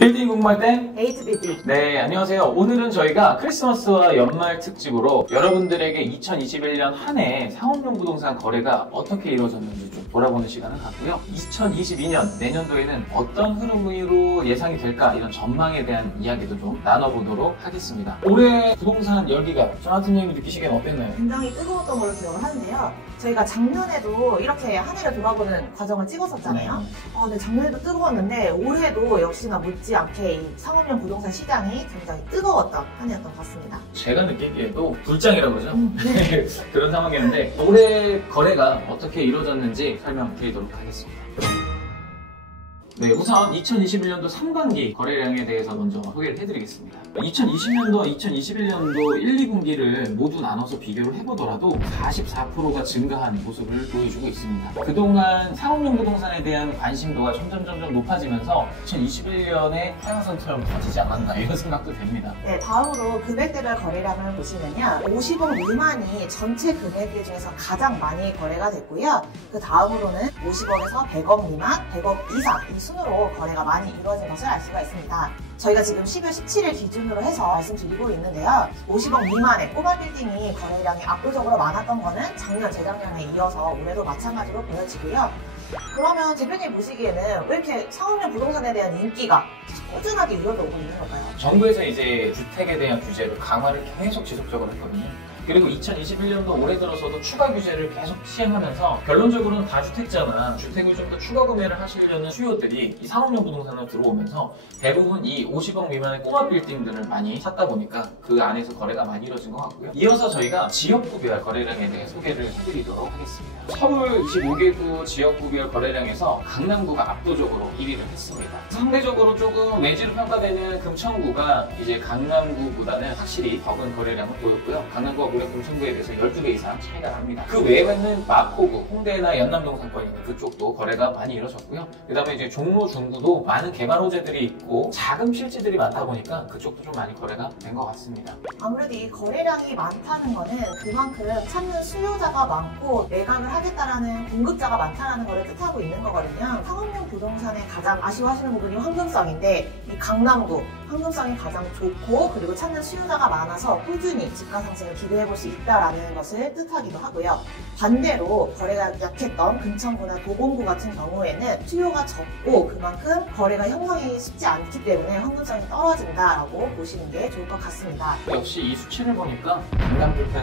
빌딩 궁금할땐 에이트 빌딩. 네, 안녕하세요. 오늘은 저희가 크리스마스와 연말 특집으로 여러분들에게 2021년 한 해 상업용 부동산 거래가 어떻게 이루어졌는지 좀 돌아보는 시간을 갖고요. 2022년 내년도에는 어떤 흐름으로 예상이 될까, 이런 전망에 대한 이야기도 좀 나눠보도록 하겠습니다. 올해 부동산 열기가 조나탄님이 느끼시기엔 어땠나요? 굉장히 뜨거웠던 걸로 기억을 하는데요. 저희가 작년에도 이렇게 한 해를 돌아보는 과정을 찍었었잖아요. 근데 작년에도 뜨거웠는데 올해도 역시나 못지않게 이 상업용 부동산 시장이 굉장히 뜨거웠던 한 해였던 것 같습니다. 제가 느끼기에도 불장이라고 그러죠? 네. 그런 상황이었는데 올해 거래가 어떻게 이루어졌는지 설명드리도록 하겠습니다. 네, 우선 2021년도 상반기 거래량에 대해서 먼저 소개를 해드리겠습니다. 2020년도와 2021년도 1, 2분기를 모두 나눠서 비교를 해보더라도 44%가 증가한 모습을 보여주고 있습니다. 그동안 상업용 부동산에 대한 관심도가 점점 높아지면서 2021년에 하향선처럼 터지지 않았나, 이런 생각도 됩니다. 네, 다음으로 금액대별 거래량을 보시면요. 50억 미만이 전체 금액대 중에서 가장 많이 거래가 됐고요. 그 다음으로는 50억에서 100억 미만, 100억 이상 이 순으로 거래가 많이 이루어진 것을 알 수가 있습니다. 저희가 지금 12월 17일 기준으로 해서 말씀드리고 있는데요. 50억 미만의 꼬마 빌딩이 거래량이 압도적으로 많았던 거는 작년, 재작년에 이어서 올해도 마찬가지로 보여지고요. 그러면 대표님 보시기에는 왜 이렇게 상업용 부동산에 대한 인기가 계속 꾸준하게 이어져 오고 있는 걸까요? 정부에서 이제 주택에 대한 규제를 강화를 계속 지속적으로 했거든요. 그리고 2021년도 올해 들어서도 추가 규제를 계속 시행하면서 결론적으로는 다주택자나 주택을 좀 더 추가 구매를 하시려는 수요들이 이 상업용 부동산으로 들어오면서 대부분 이 50억 미만의 꼬마 빌딩들을 많이 샀다 보니까 그 안에서 거래가 많이 이루어진 것 같고요. 이어서 저희가 지역구별 거래량에 대해 소개를 해드리도록 하겠습니다. 서울 25개구 지역구별 거래량에서 강남구가 압도적으로 1위를 했습니다. 상대적으로 조금 매지로 평가되는 금천구가 이제 강남구보다는 확실히 적은 거래량을 보였고요. 강남구가 무려 금천구에 비해서 12배 이상 차이가 납니다. 그 외에는 마포구, 홍대나 연남동 상권이 있는 그쪽도 거래가 많이 이루어졌고요. 그 다음에 이제 종로, 중구도 많은 개발 호재들이 있고 자금 실지들이 많다 보니까 그쪽도 좀 많이 거래가 된 것 같습니다. 아무래도 이 거래량이 많다는 거는 그만큼 찾는 수요자가 많고 매각을 하겠다라는 공급자가 많다는 걸 뜻하고 있는 거거든요. 상업용 부동산에 가장 아쉬워하시는 부분이 황금성인데 이 강남구, 황금성이 가장 좋고 그리고 찾는 수요자가 많아서 꾸준히 집가 상승을 기대해 볼 수 있다는 것을 뜻하기도 하고요. 반대로 거래가 약했던 금천구나 도봉구 같은 경우에는 수요가 적고 그만큼 거래가 형성이 쉽지 않기 때문에 황금성이 떨어진다라고 보시는 게 좋을 것 같습니다. 역시 이 수치를 보니까 강남불패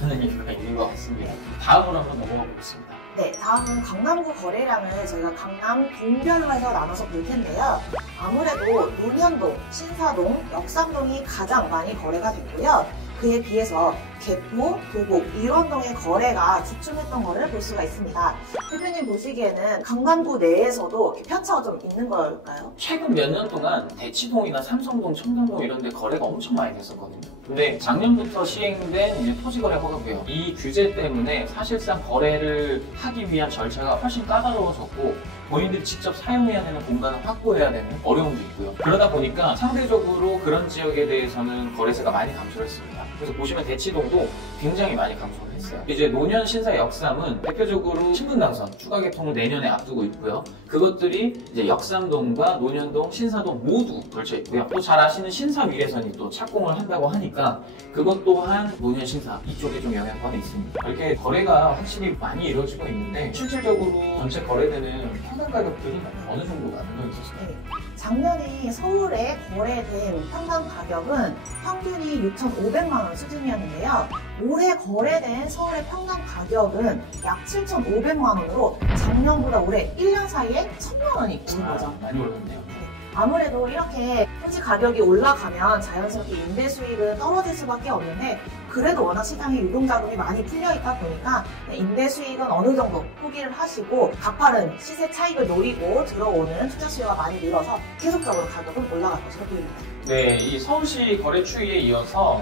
하는 이유가 있는 것 같습니다. 다음으로 한번 넘어가 보겠습니다. 네, 다음은 강남구 거래량을 저희가 강남 동별로 해서 나눠서 볼 텐데요. 아무래도 논현동, 신사동, 역삼동이 가장 많이 거래가 됐고요. 그에 비해서 개포, 도곡, 일원동의 거래가 주춤했던 것을 볼 수가 있습니다. 대표님 보시기에는 강남구 내에서도 편차가 좀 있는 걸까요? 최근 몇 년 동안 대치동이나 삼성동, 청담동 이런 데 거래가 엄청 많이 됐었거든요. 근데 작년부터 시행된 이제 토지거래 허가고요. 이 규제 때문에 사실상 거래를 하기 위한 절차가 훨씬 까다로워졌고 본인들이 직접 사용해야 되는 공간을 확보해야 되는 어려움도 있고요. 그러다 보니까 상대적으로 그런 지역에 대해서는 거래세가 많이 감소를 했습니다. 그래서 보시면 대치동도 굉장히 많이 감소를 했어요. 이제 노년, 신사, 역삼은 대표적으로 신분당선 추가 개통을 내년에 앞두고 있고요. 그것들이 이제 역삼동과 논현동, 신사동 모두 걸쳐 있고요. 또 잘 아시는 신사 위례선이 또 착공을 한다고 하니까 그것 또한 노년, 신사 이쪽에 좀 영향권이 있습니다. 이렇게 거래가 확실히 많이 이루어지고 있는데 실질적으로 전체 거래되는 평당 가격들이 어느 정도가 안되어 있었어요? 네. 작년에 서울에 거래된 평당 가격은 평균이 6,500만 원 수준이었는데요. 올해 거래된 서울의 평당 가격은 약 7,500만 원으로 작년보다 올해 1년 사이에 1,000만 원이 오른 거죠. 많이 올랐네요. 아무래도 이렇게 토지 가격이 올라가면 자연스럽게 임대 수익은 떨어질 수밖에 없는데 그래도 워낙 시장에 유동자금이 많이 풀려 있다 보니까 임대 수익은 어느 정도 포기를 하시고 가파른 시세 차익을 노리고 들어오는 투자 수요가 많이 늘어서 계속적으로 가격은 올라갈 것으로 보입니다. 네, 이 서울시 거래 추이에 이어서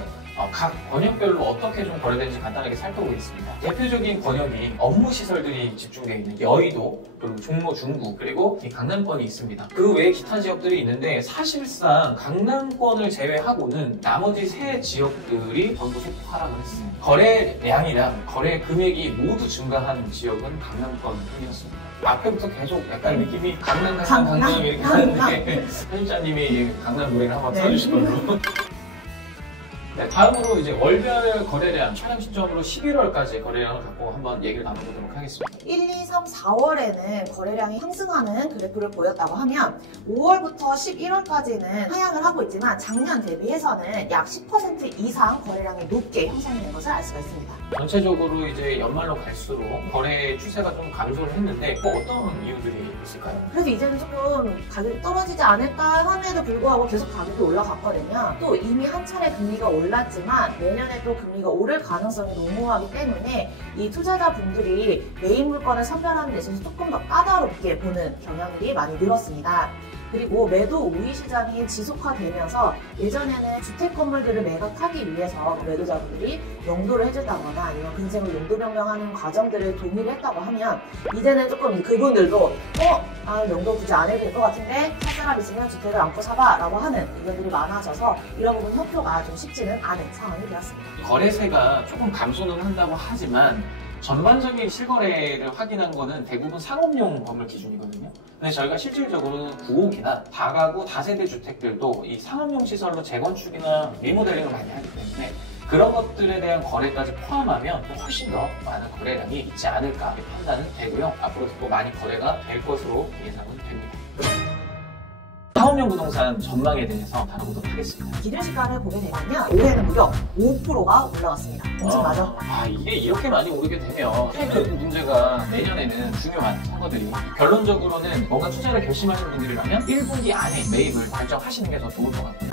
각 권역별로 어떻게 좀 거래되는지 간단하게 살펴보겠습니다. 대표적인 권역이 업무 시설들이 집중되어 있는 여의도, 그리고 종로, 중구, 그리고 이 강남권이 있습니다. 그 외에 기타 지역들이 있는데 사실상 강남권을 제외하고는 나머지 세 지역들이 전부 소폭 하락을 했습니다. 거래량이랑 거래 금액이 모두 증가한 지역은 강남권뿐이었습니다. 앞에부터 계속 약간 느낌이 강남 이렇게 하는데 편집자님이 강남 노래를 한번 틀어주실 걸로. 네, 다음으로 이제 월별 거래량 촬영 시점으로 11월까지 거래량을 갖고 한번 얘기를 나눠보도록 하겠습니다. 1, 2, 3, 4월에는 거래량이 상승하는 그래프를 보였다고 하면 5월부터 11월까지는 하향을 하고 있지만 작년 대비해서는 약 10% 이상 거래량이 높게 형성된 것을 알 수가 있습니다. 전체적으로 이제 연말로 갈수록 거래 추세가 좀 감소를 했는데 어떤 이유들이 있을까요? 그래서 이제는 조금 가격이 떨어지지 않을까 함에도 불구하고 계속 가격이 올라갔거든요. 또 이미 한 차례 금리가 올랐지만 내년에 또 금리가 오를 가능성이 농후하기 때문에 이 투자자분들이 메인 물건을 선별하는 데 있어서 조금 더 까다롭게 보는 경향들이 많이 늘었습니다. 그리고 매도 우위 시장이 지속화되면서 예전에는 주택 건물들을 매각하기 위해서 매도자분들이 용도를 해준다거나 아니면 근생을 용도 변경하는 과정들을 동의를 했다고 하면 이제는 조금 그분들도 용도 굳이 안 해도 될 것 같은데 살 사람 있으면 주택을 안고 사봐 라고 하는 의견들이 많아져서 이런 부분 협조가 좀 쉽지는 않은 상황이 되었습니다. 거래세가 조금 감소는 한다고 하지만 전반적인 실거래를 확인한 거는 대부분 상업용 건물 기준이거든요. 근데 저희가 실질적으로 9호기나 다가구 다세대 주택들도 이 상업용 시설로 재건축이나 리모델링을 많이 하기 때문에 그런 것들에 대한 거래까지 포함하면 훨씬 더 많은 거래량이 있지 않을까 판단은 되고요. 앞으로도 또 많이 거래가 될 것으로 예상은 됩니다. 상업용 부동산 전망에 대해서 다뤄보도록 하겠습니다. 기준 시가를 보게 되면요, 올해는 무려 5%가 올라갔습니다. 엄청나죠? 이게 이렇게 많이 오르게 되면 그 문제가 내년에는 중요한 선거들이 결론적으로는 뭔가 투자를 결심하시는 분들이라면 1분기 안에 매입을 결정하시는 게 더 좋을 것 같아요.